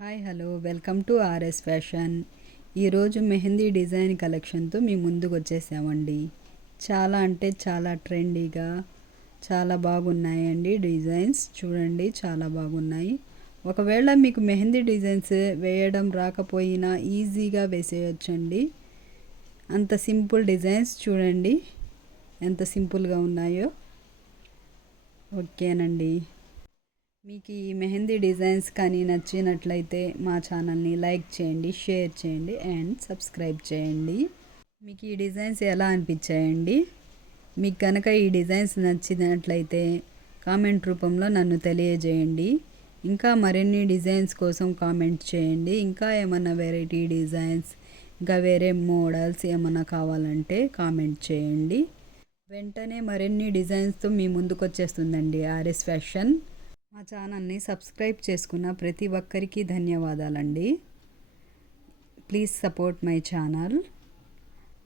Hi hello welcome to RS fashion. ఈరోజు mehndi design కలెక్షన్తో మీ ముందుకు వచ్చేసామండి. చాలా అంటే చాలా ట్రెండీగా చాలా బాగున్నాయండి డిజైన్స్. చూడండి చాలా బాగున్నాయి. ఒకవేళ మీకు మెహందీ డిజైన్స్ వేయడం రాకపోయినా ఈజీగా వేసేయచ్చండి. అంత సింపుల్ డిజైన్స్ చూడండి ఎంత సింపుల్గా ఉన్నాయో. ఓకేనండి. మీకు ఈ మెహందీ డిజైన్స్ కానీ నచ్చినట్లయితే మా ఛానల్ని లైక్ చేయండి, షేర్ చేయండి అండ్ సబ్స్క్రైబ్ చేయండి. మీకు ఈ డిజైన్స్ ఎలా అనిపించాయండి? మీకు కనుక ఈ డిజైన్స్ నచ్చినట్లయితే కామెంట్ రూపంలో నన్ను తెలియజేయండి. ఇంకా మరిన్ని డిజైన్స్ కోసం కామెంట్ చేయండి. ఇంకా ఏమన్నా వెరైటీ డిజైన్స్, ఇంకా వేరే మోడల్స్ ఏమన్నా కావాలంటే కామెంట్ చేయండి. వెంటనే మరిన్ని డిజైన్స్తో మీ ముందుకు వచ్చేస్తుందండి ఆర్ఎస్ ఫ్యాషన్. మా ఛానల్ని సబ్స్క్రైబ్ చేసుకున్న ప్రతి ఒక్కరికి ధన్యవాదాలండి. Please support my channel.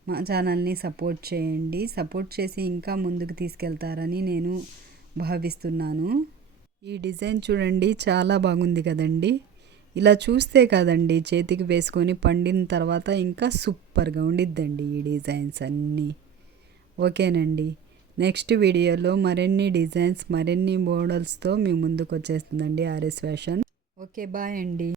మా ఛానల్ని సపోర్ట్ చేయండి. సపోర్ట్ చేసి ఇంకా ముందుకు తీసుకెళ్తారని నేను భావిస్తున్నాను. ఈ డిజైన్ చూడండి చాలా బాగుంది కదండి. ఇలా చూస్తే కదండి చేతికి వేసుకొని పండిన తర్వాత ఇంకా సూపర్గా ఉండిద్దండి ఈ డిజైన్స్ అన్నీ. ఓకేనండి. నెక్స్ట్ వీడియోలో మరిన్ని డిజైన్స్ మరిన్ని మోడల్స్తో మీ ముందుకు వచ్చేస్తుందండి ఆర్ఎస్ ఫ్యాషన్. ఓకే బాయ్ అండి.